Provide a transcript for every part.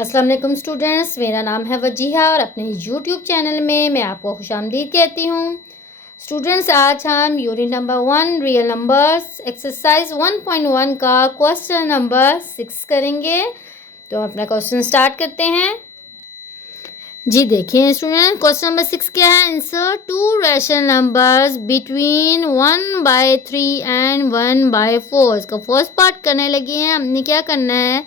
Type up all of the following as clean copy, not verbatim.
अस्सलाम वालेकुम स्टूडेंट्स, मेरा नाम है वजीहा और अपने यूट्यूब चैनल में मैं आपको खुशामदीद कहती हूँ। स्टूडेंट्स, आज हम unit number 1 real numbers exercise 1.1 का क्वेश्चन नंबर 6 करेंगे। तो अपना क्वेश्चन स्टार्ट करते हैं। जी देखिए स्टूडेंट, क्वेश्चन नंबर 6 क्या है? Insert to rational numbers between 1/3 and 1/4। इसका फर्स्ट पार्ट करने लगे हैं। हमने क्या करना है,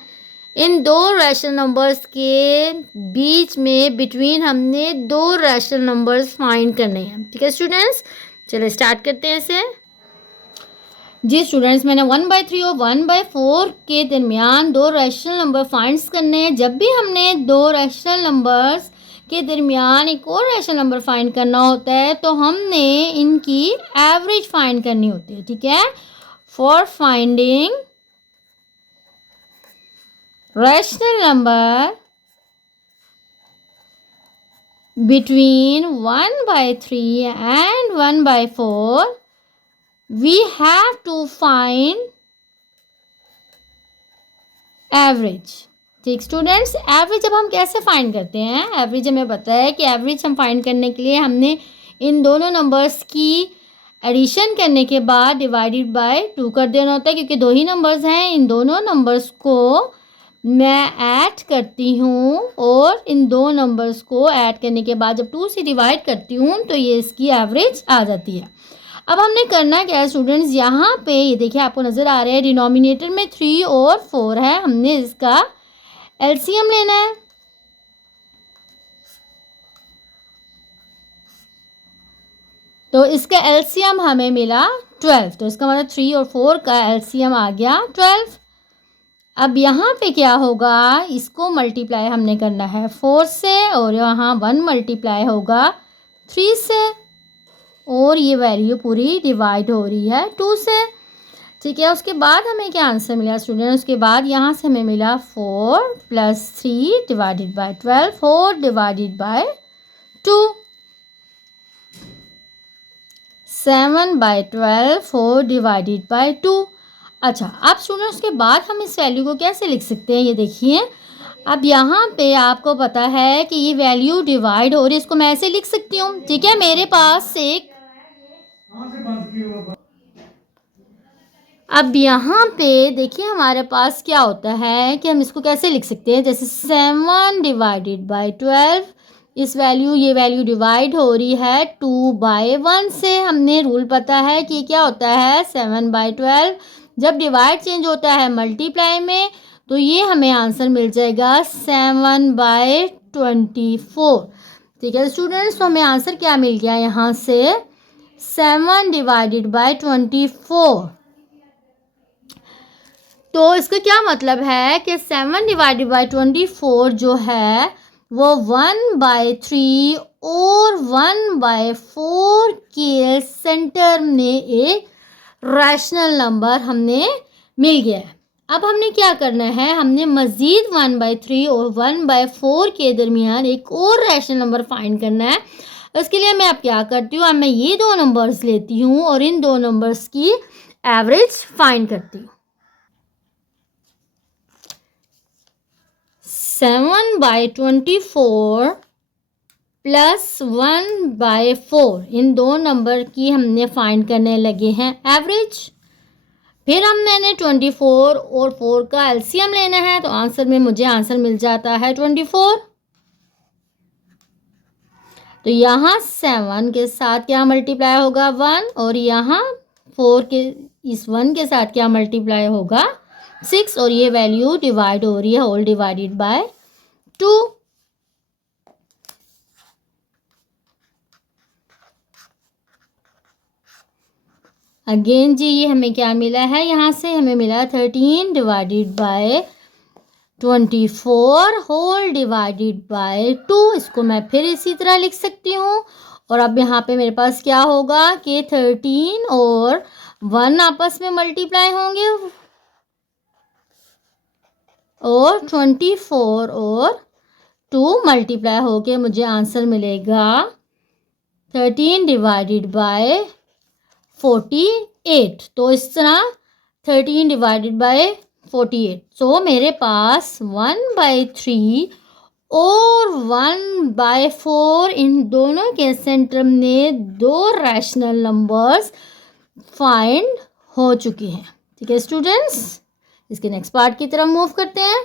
इन दो रैशनल नंबर्स के बीच में बिटवीन हमने दो रैशनल नंबर्स फाइंड करने हैं। ठीक है स्टूडेंट्स, चलो स्टार्ट करते हैं इसे। जी स्टूडेंट्स, मैंने 1/3 और 1/4 के दरमियान दो रैशनल नंबर फाइंड्स करने हैं। जब भी हमने दो रैशनल नंबर्स के दरमियान एक और रैशनल नंबर फाइंड करना होता है तो हमने इनकी एवरेज फाइंड करनी होती है। ठीक है, for finding rational number between 1/3 and 1/4 we have to find average। ठीक स्टूडेंट्स, एवरेज अब हम कैसे फाइंड करते हैं? एवरेज हमें पता है कि एवरेज हम फाइंड करने के लिए हमने इन दोनों नंबर्स की एडिशन करने के बाद डिवाइडेड बाय 2 कर देना होता है, क्योंकि दो ही नंबर्स हैं। इन दोनों नंबर्स को मैं ऐड करती हूँ और इन दो नंबर्स को ऐड करने के बाद जब 2 से डिवाइड करती हूँ तो ये इसकी एवरेज आ जाती है। अब हमने करना क्या है स्टूडेंट्स, यहाँ पे ये देखिए आपको नज़र आ रहा है डिनोमिनेटर में 3 और 4 है। हमने इसका एलसीएम लेना है। तो इसका एलसीएम हमें मिला 12। तो इसका मतलब 3 और 4 का एलसीएम आ गया 12। अब यहाँ पे क्या होगा, इसको मल्टीप्लाई हमने करना है 4 से और यहाँ 1 मल्टीप्लाई होगा 3 से और ये वैल्यू पूरी डिवाइड हो रही है 2 से। ठीक है, उसके बाद हमें क्या आंसर मिला स्टूडेंट? उसके बाद यहाँ से हमें मिला 4 + 3 divided by 12, 4 divided by 2, 7/12, 4 divided by 2। अच्छा, अब स्टूडेंट्स के बाद हम इस वैल्यू को कैसे लिख सकते हैं? ये देखिए, अब यहाँ पे आपको पता है कि ये वैल्यू डिवाइड हो रही है, इसको मैं ऐसे लिख सकती हूँ। ठीक है, मेरे पास एक अब यहाँ पे देखिए हमारे पास क्या होता है कि हम इसको कैसे लिख सकते हैं, जैसे 7 डिवाइडेड बाय 12, इस वैल्यू ये वैल्यू डिवाइड हो रही है 2/1 से। हमने रूल पता है कि क्या होता है 7/12 जब डिवाइड चेंज होता है मल्टीप्लाई में तो ये हमें आंसर मिल जाएगा 7/24। ठीक है स्टूडेंट्स, तो हमें आंसर क्या मिल गया यहाँ से 7 डिवाइडेड बाय 24। तो इसका क्या मतलब है कि 7 डिवाइडेड बाय 24 जो है वो 1/3 और 1/4 के सेंटर में एक रैशनल नंबर हमने मिल गया है। अब हमने क्या करना है, हमने मज़ीद 1/3 और 1/4 के दरमियान एक और रैशनल नंबर फाइंड करना है। उसके लिए मैं अब क्या करती हूँ, अब मैं ये दो नंबर्स लेती हूँ और इन दो नंबर्स की एवरेज फाइंड करती हूँ। 7/24 + 1/4 इन दो नंबर की हमने फाइंड करने लगे हैं एवरेज। फिर मैंने 24 और 4 का एलसीएम लेना है, तो आंसर में मुझे आंसर मिल जाता है 24। तो यहाँ 7 के साथ क्या मल्टीप्लाई होगा 1 और यहाँ 4 के इस 1 के साथ क्या मल्टीप्लाई होगा 6 और ये वैल्यू डिवाइड हो रही है होल डिवाइडेड बाय 2। अगेन जी ये हमें क्या मिला है, यहाँ से हमें मिला 13 divided by 24 whole divided by 2। इसको मैं फिर इसी तरह लिख सकती हूँ। और अब यहाँ पे मेरे पास क्या होगा कि 13 और 1 आपस में मल्टीप्लाई होंगे और 24 और 2 मल्टीप्लाई होके मुझे आंसर मिलेगा 13 डिवाइडेड बाय 48। तो इस तरह 13 डिवाइडेड बाय 48। सो मेरे पास 1/3 और 1/4 इन दोनों के सेंटर में दो रैशनल नंबर्स फाइंड हो चुके हैं। ठीक है स्टूडेंट्स, इसके नेक्स्ट पार्ट की तरफ मूव करते हैं।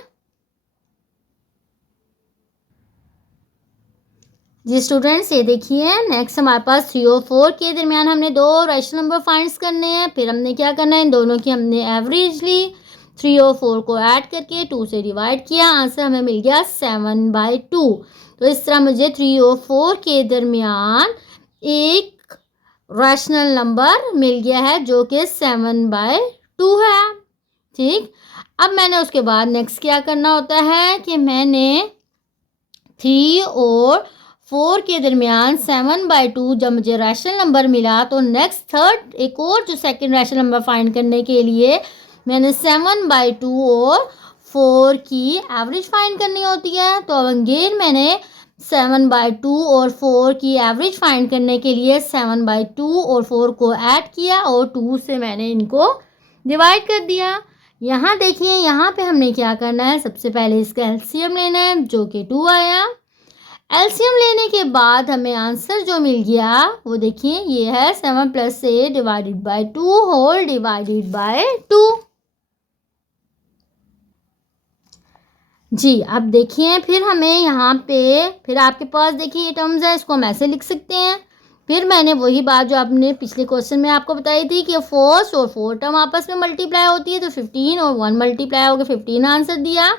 जी स्टूडेंट्स, ये देखिए नेक्स्ट हमारे पास 3 और 4 के दरमियान हमने दो रैशनल नंबर फाइंड्स करने हैं। फिर हमने क्या करना है, इन दोनों की हमने एवरेज ली, 3 और 4 को ऐड करके 2 से डिवाइड किया, आंसर हमें मिल गया 7/2। तो इस तरह मुझे 3 और 4 के दरमियान एक रैशनल नंबर मिल गया है जो कि 7/2 है। ठीक, अब मैंने उसके बाद नेक्स्ट क्या करना होता है कि मैंने 3 और 4 के दरमियान 7/2 जब मुझे रैशनल नंबर मिला तो नेक्स्ट थर्ड एक और जो सेकंड रैशनल नंबर फाइंड करने के लिए मैंने 7/2 और 4 की एवरेज फाइंड करनी होती है। तो अगेन मैंने 7/2 और 4 की एवरेज फाइंड करने के लिए 7/2 और 4 को ऐड किया और 2 से मैंने इनको डिवाइड कर दिया। यहाँ देखिए, यहाँ पे हमने क्या करना है, सबसे पहले इसका एलसीएम लेना है जो कि 2 आया। एलसीएम लेने के बाद हमें आंसर जो मिल गया वो देखिए ये है 7 + 8 divided by 2 whole divided by 2। जी अब देखिए फिर हमें यहाँ पे फिर आपके पास देखिए ये टर्म्स है, इसको हम ऐसे लिख सकते हैं। फिर मैंने वही बात जो आपने पिछले क्वेश्चन में आपको बताई थी कि फर्स्ट और फोर्थ टर्म आपस में मल्टीप्लाई होती है, तो 15 और 1 मल्टीप्लाई हो गया 15 आंसर दिया।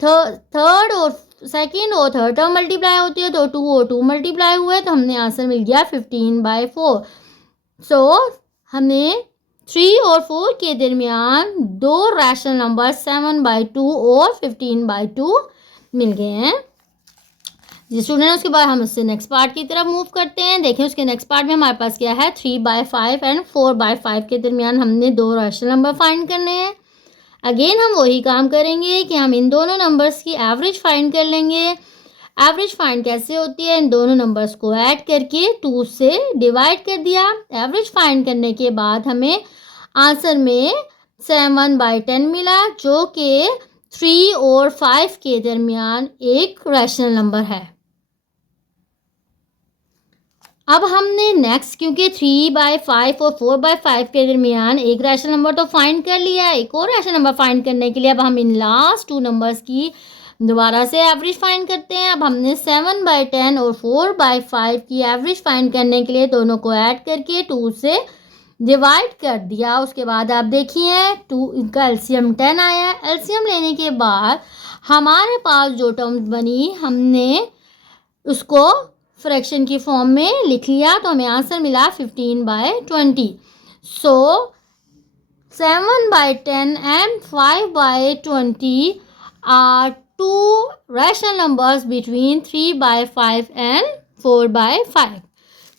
थर्ड और सेकेंड और थर्ड टर्म मल्टीप्लाई होती है तो 2 और 2 मल्टीप्लाई हुए तो हमने आंसर मिल गया 15/4। सो हमें 3 और 4 के दरमियान दो रैशनल नंबर 7/2 और 15/2 मिल गए हैं। जी स्टूडेंट, उसके बाद हम उससे नेक्स्ट पार्ट की तरफ मूव करते हैं। देखिए उसके नेक्स्ट पार्ट में हमारे पास क्या है, 3/5 एंड 4/5 के दरमियान हमने दो रैशनल नंबर फाइंड करने हैं। अगेन हम वही काम करेंगे कि हम इन दोनों नंबर्स की एवरेज फाइंड कर लेंगे। एवरेज फाइंड कैसे होती है, इन दोनों नंबर्स को ऐड करके 2 से डिवाइड कर दिया। एवरेज फाइंड करने के बाद हमें आंसर में 7/10 मिला जो कि 3 और 5 के दरमियान एक रैशनल नंबर है। अब हमने नेक्स्ट क्योंकि 3/5 और 4/5 के दरमियान एक रैशनल नंबर तो फाइंड कर लिया है, एक और रैशनल नंबर फाइंड करने के लिए अब हम इन लास्ट 2 नंबर्स की दोबारा से एवरेज फाइंड करते हैं। अब हमने 7/10 और 4/5 की एवरेज फाइंड करने के लिए दोनों को ऐड करके 2 से डिवाइड कर दिया। उसके बाद आप देखिए 2 इनका एलसीएम 10 आया। एलसीएम लेने के बाद हमारे पास जो टर्म्स बनी हमने उसको फ्रैक्शन की फॉर्म में लिख लिया तो हमें आंसर मिला 15/20। So 7/10 and 5/20 are two rational numbers between 3/5 and 4/5।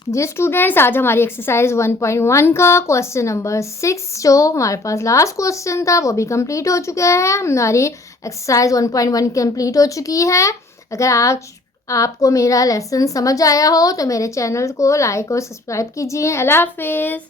जी स्टूडेंट्स, आज हमारी एक्सरसाइज 1.1 का क्वेश्चन नंबर 6 जो हमारे पास लास्ट क्वेश्चन था वो भी कंप्लीट हो चुका है। हमारी एक्सरसाइज 1.1 कंप्लीट हो चुकी है। अगर आज आपको मेरा लेसन समझ आया हो तो मेरे चैनल को लाइक और सब्सक्राइब कीजिए। अल्लाह हाफिज़।